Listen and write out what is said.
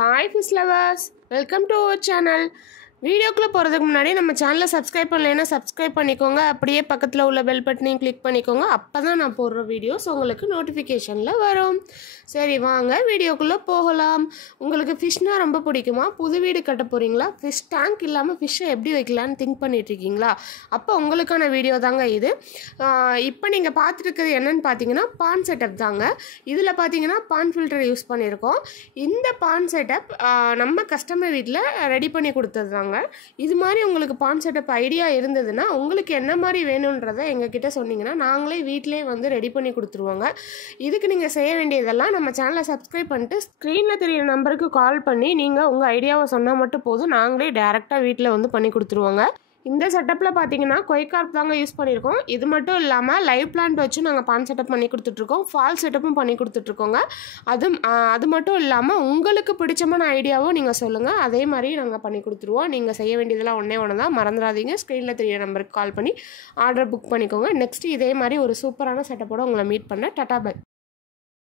Hi fish lovers, welcome to our channel. வீடியோக்குள்ள போறதுக்கு முன்னாடி நம்ம சேனலை சப்ஸ்கிரைப் பண்ணலைனா சப்ஸ்கிரைப் பண்ணிக்கோங்க. அப்படியே பக்கத்துல உள்ள பெல் பட்டனையும் கிளிக் பண்ணிக்கோங்க. அப்பதான் நான் போடுற வீடியோஸ் உங்களுக்கு நோட்டிஃபிகேஷன்ல வரும். சரி வாங்க வீடியோக்குள்ள போகலாம். உங்களுக்கு ஃபிஷ்னா ரொம்ப பிடிக்குமா? புது வீடு கட்ட போறீங்களா? ஃபிஷ் டேங்க் இல்லாம ஃபிஷ்ஷை எப்படி வைக்கலாம்னு திங்க் பண்ணிட்டு இருக்கீங்களா? அப்போ உங்களுக்கான வீடியோ தாங்க இது. இப்போ நீங்க பார்த்துட்டு இருக்கிறது என்னன்னு பார்த்தீங்கன்னா பாண்ட் செட்டப் தாங்க. இதில் பார்த்தீங்கன்னா பாண்ட் ஃபில்டர் யூஸ் பண்ணியிருக்கோம். இந்த பாண்ட் செட்டப் நம்ம கஸ்டமர் வீட்டில் ரெடி பண்ணி கொடுத்தது தாங்க. இது மாதிரி உங்களுக்கு பாண்ட் செட்டப் ஐடியா இருந்ததுன்னா உங்களுக்கு என்ன மாதிரி வேணுன்றதை எங்ககிட்ட சொன்னீங்கன்னா நாங்களே வீட்டிலே வந்து ரெடி பண்ணி கொடுத்துருவோங்க. இதுக்கு நீங்கள் செய்ய வேண்டியதெல்லாம் நம்ம சேனலை சப்ஸ்கிரைப் பண்ணிட்டு ஸ்க்ரீனில் தெரியிற நம்பருக்கு கால் பண்ணி நீங்கள் உங்கள் ஐடியாவை சொன்னால் மட்டும் போதும், நாங்களே டேரெக்டாக வீட்டில் வந்து பண்ணி கொடுத்துருவோங்க. இந்த செட்டப்பில் பார்த்தீங்கன்னா கொய்கார்ப் தாங்க யூஸ் பண்ணியிருக்கோம். இது மட்டும் இல்லாமல் லைவ் பிளான்ட் வச்சு நாங்கள் பாண்ட் செட்டப் பண்ணி கொடுத்துட்ருக்கோம். ஃபால் செட்டப்பும் பண்ணி கொடுத்துட்ருக்கோங்க. அது மட்டும் இல்லாமல் உங்களுக்கு பிடிச்சமான ஐடியாவும் நீங்கள் சொல்லுங்கள், அதே மாதிரி நாங்கள் பண்ணி கொடுத்துருவோம். நீங்கள் செய்ய வேண்டியதெல்லாம் ஒன்று தான், மறந்துடாதீங்க. ஸ்க்ரீனில் தெரிய நம்பருக்கு கால் பண்ணி ஆர்டர் புக் பண்ணிக்கோங்க. நெக்ஸ்ட்டு இதே மாதிரி ஒரு சூப்பரான செட்டப்போடு உங்களை மீட் பண்ண. Tata bye.